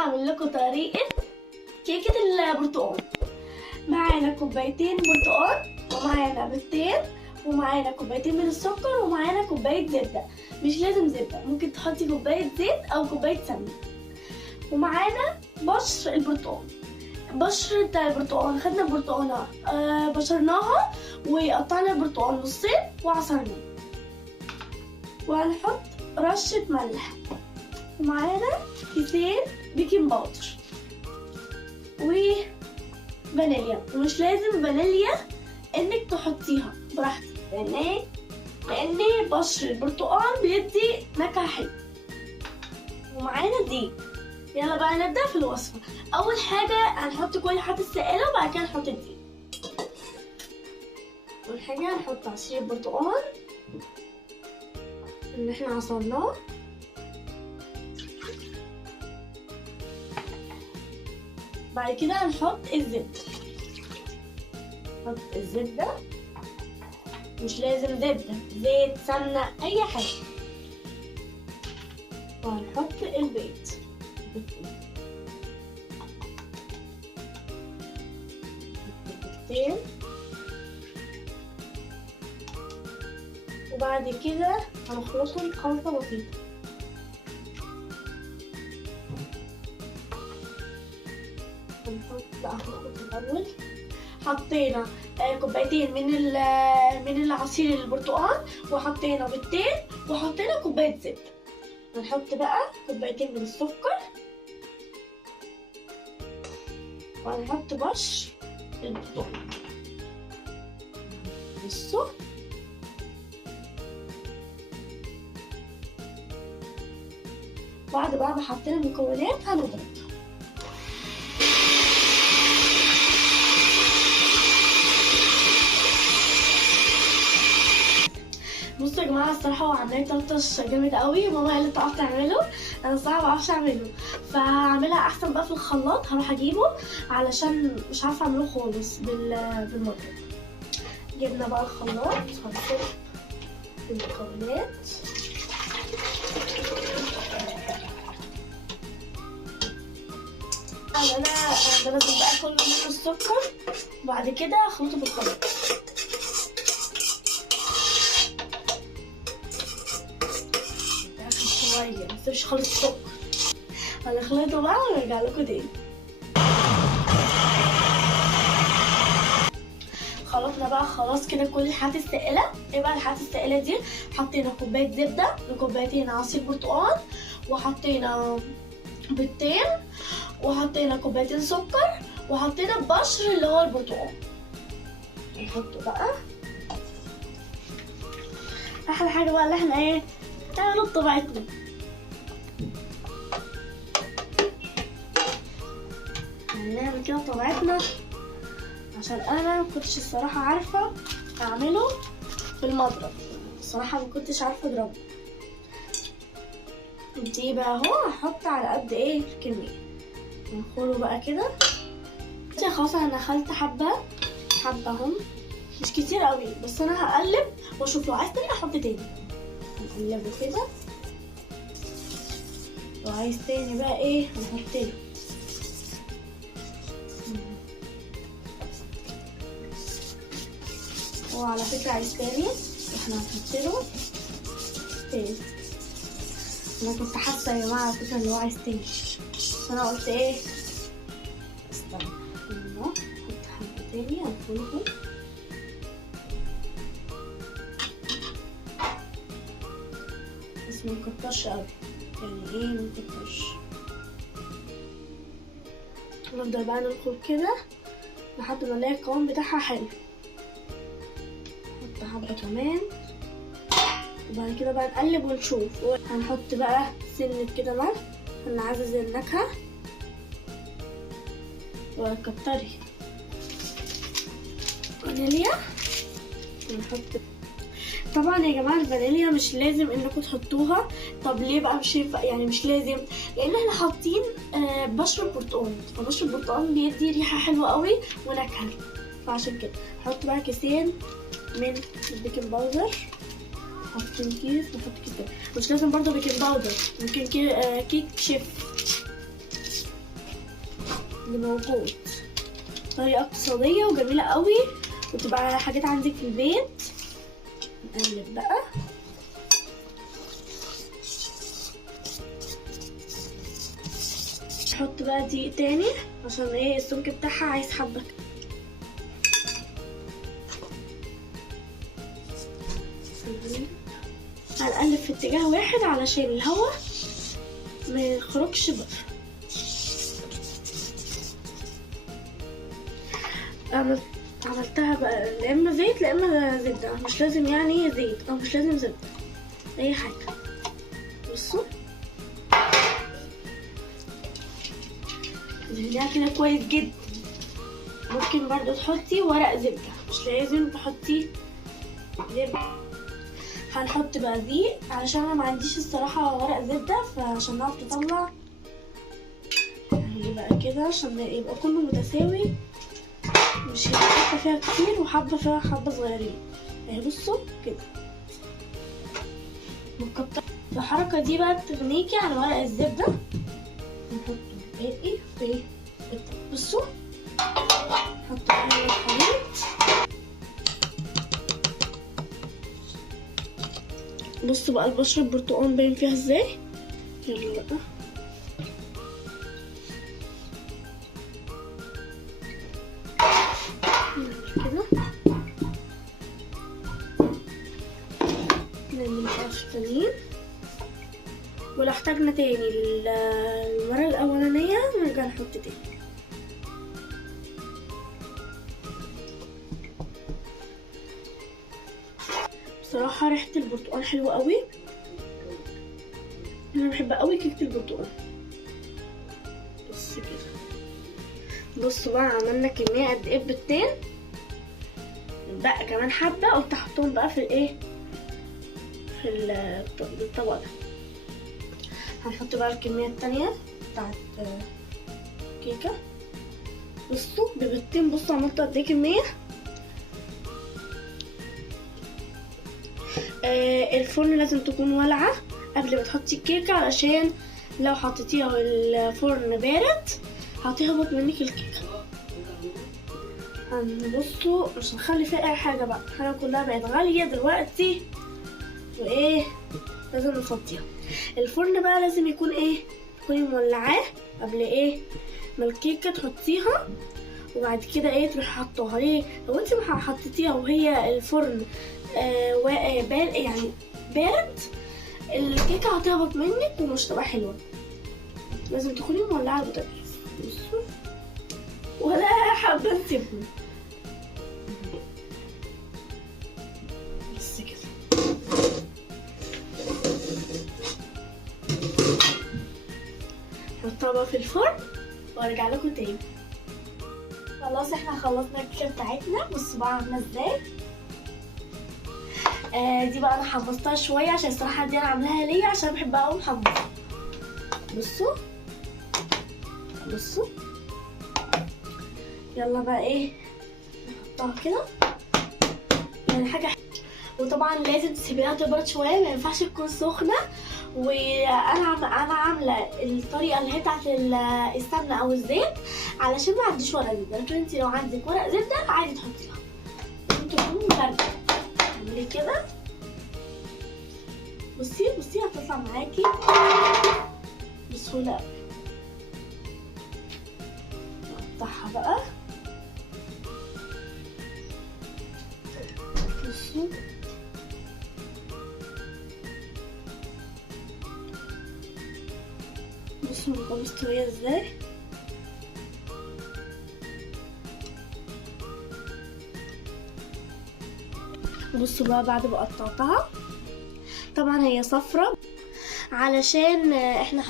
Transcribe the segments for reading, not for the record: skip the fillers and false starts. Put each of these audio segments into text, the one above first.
هعمل لكم طريقة كيكة البرتقال. معانا كوبايتين برتقال، ومعانا بيضتين، ومعانا كوبايتين من السكر، ومعانا كوباية زبدة. مش لازم زبدة، ممكن تحطي كوباية زيت أو كوباية سمنة. ومعانا بشر البرتقال. بشرة البرتقال، خدنا البرتقالة بشرناها وقطعنا البرتقال نصين وعصرناه. وهنحط رشة ملح، ومعانا كيسين بيكنج باودر وفانيليا. ومش لازم فانيليا انك تحطيها، براحتك، لان بشر البرتقال بيدي نكهة حلوة. ومعانا دقيق. يلا بقى نبدأ في الوصفة. أول حاجة هنحط كل حاجة السائلة، وبعد كده نحط الدقيق. أول حاجة هنحط عصير البرتقال اللي احنا عصرناه، بعد كده هنحط الزبدة. نحط الزبدة، مش لازم زبدة، زيت، سمنة، أي حاجة. وهنحط البيض. وبعد كده هنخلطهم خلطة بسيطة. هنخلط الأول. حطينا كوبايتين من العصير البرتقال، وحطينا بيضتين، وحطينا كوباية زبدة. هنحط بقى كوبايتين من السكر، وهنحط بشر البرتقال. بصوا، بعد بقى ما حطينا المكونات هنضرب. بصوا يا جماعه، الصراحه هو عمال يطرطش جامد قوي. ماما قالت تعرف تعمله، انا الصراحه ما بعرفش اعمله، فهعملها احسن بقى في الخلاط. هروح اجيبه علشان مش عارفه اعمله خالص بالمضرب. جبنا بقى الخلاط، هنصب المكونات. انا بنزل بقى كله من السكر، وبعد كده هخلطه في الخلاط. شويه متسيبش خالص السكر. هنخلطه بقى ونرجع لكم تاني. خلطنا بقى خلاص كده كل الحاجات السائله. ايه بقى الحاجات السائله دي؟ حطينا كوبايه زبده وكوبايتين عصير برتقال، وحطينا بيضتين، وحطينا كوبايتين سكر، وحطينا بشر اللي هو البرتقال. نحطه بقى. احلى حاجه بقى اللي احنا نعمله بطبيعتنا. هنعمل كده بطبيعتنا، عشان انا مكنتش الصراحه عارفه اعمله بالمضرب. الصراحه مكنتش عارفه اضربه. دي بقى اهو هحط على قد الكميه. نخله بقى كده. خلاص انا دخلت حبه هم، مش كتير قوي، بس انا هقلب واشوف لو عايز تاني احط تاني. نقلبه كده، لو عايز تاني بقى هنحط له. وعلى فكره عايز تاني، احنا هنحط له تاني. انا كنت حاسه يا جماعه على فكره اللي هو عايز تاني، بس انا قلت استنى. نحط حبه تاني هنخلطه. بس منكترش اوي، يعني منكترش. نفضل بقى ننخل كده لحد ما نلاقي القوام بتاعها حلو. نحط حبه كمان، وبعد كده بقى نقلب ونشوف. هنحط بقى سنة كده ملح هنعزز النكهة، وكتري فانيليا. ونحط طبعا يا جماعة الفانيليا مش لازم انكم تحطوها. طب ليه بقى مش ينفع؟ يعني مش لازم، لان احنا حاطين بشر البرتقال، فبشر البرتقال بيدي ريحة حلوة قوي ونكهة، فعشان كده نحط بقى كيسين من البيكنج باودر. حاطين كيس، نحط كيس. مش لازم برضه بيكنج باودر، ممكن كيك شيف. اللي موجود. طريقة اقتصادية وجميلة قوي، وتبقى حاجات عندك في البيت. نقلب بقى. نحط بقى دقيق تاني عشان ايه السمك بتاعها عايز حبة. هنقلب في اتجاه واحد علشان الهواء ما يخرجش بره. عملتها بقى لا اما زيت لا اما زبده، مش لازم يعني زيت او مش لازم زبده، اي حاجه. بصوا زبدها كده كويس جدا. ممكن برضو تحطي ورق زبده، مش لازم تحطي زبده. هنحط بقى دي علشان انا ما عنديش الصراحه ورق زبده، فعشان نعرف نطلع بقى كده عشان يبقى كله متساوي، مش هيبقى حبه فيها كتير وحبه فيها حبه صغيرين اهي. بصوا كده متقطع. الحركه دي بقى تغنيكي عن ورق الزبده. نحط الباقي في بصوا نحط بقى الخليط. بصوا بقى البشره البرتقال باين فيها ازاي. يلا بقى كده نعمل قرص تانيين، ولو احتاجنا تاني المرة الأولانية نرجع نحط تاني. بصراحة ريحة البرتقال حلوة قوي، انا بحب قوي كيكة البرتقال. بص كده. بصوا بقى عملنا كمية قد ايه بيضتين، بقى كمان حبة قلت احطهم بقى في الايه في الطبق ده. هنحط بقى الكمية التانية بتاعت كيكة. بصوا ببيضتين، بصوا عملت قد ايه كمية. الفرن لازم تكون والعة قبل ما تحطي الكيكة، علشان لو حطيتيها الفرن بارد هتهبط منك الكيكة. بصوا مش هنخلي فيها اي حاجة بقى، الحاجة كلها بقت غالية دلوقتي وايه لازم نفضيها. الفرن بقى لازم يكون ايه تكوني مولعاه قبل ايه ما الكيكة تحطيها، وبعد كده ايه تروحي حطوها. ليه؟ لو انت ما حطيتيها وهي الفرن يعني بارد الكيكة هتهبط منك ومش تبقى حلوة. لازم تكوني مولعة البوتاجاز. بصوا ولا حابة تسيبني بس كده. نحطها بقى في الفرن وارجع لكم تاني. خلاص احنا خلصنا الكيكة بتاعتنا. بصوا بقى عاملة ازاي. دي بقى انا حمصتها شويه عشان الصراحه دي انا عاملاها ليا عشان بحبها قوي محمصه. بصوا بصوا يلا بقى ايه نحطها كده يعني حاجه وطبعا لازم تسيبيها تبرد شويه، ما ينفعش تكون سخنه. وانا عامله الطريقه اللي هي بتاعت السمنه او الزيت علشان ما عنديش ورق زبده، لكن انت لو عندك ورق زبده عادي تحطيها. لازم تكون بارده. اعملي كده. بصي هتطلع معاكي بسهوله. نقطعها بقى. بصوا بتبقى مستويه ازاي. بصوا بقى بعد ما قطعتها طبعا هي صفرة علشان احنا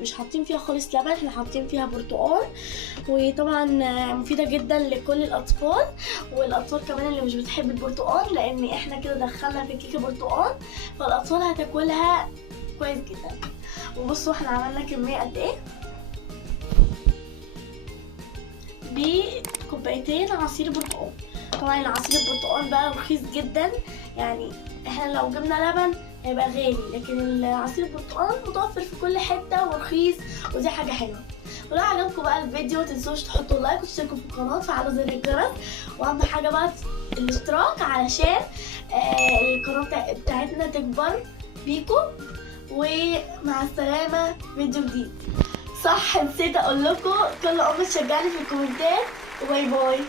مش حاطين فيها خالص لبن، احنا حاطين فيها برتقال. وطبعا مفيدة جدا لكل الاطفال، والاطفال كمان اللي مش بتحب البرتقال، لان احنا كده دخلنا في الكيكة برتقال فالاطفال هتاكلها كويس جدا. وبصوا احنا عملنا كمية قد ايه، بكوبايتين عصير برتقال. طبعا العصير البرتقال بقى رخيص جدا، يعني احنا لو جبنا لبن هيبقى غالي، لكن العصير البرتقال متوفر في كل حته ورخيص، ودي حاجه حلوه. ولو عجبكم بقى الفيديو متنسوش تحطوا لايك وتشتركوا في القناه وتفعلوا زر الجرس، واهم حاجه بقى الاشتراك علشان القناه بتاعتنا تكبر بيكم. ومع السلامه، فيديو جديد. صح، نسيت اقول لكم كل تشجعني في الكومنتات، وباي باي.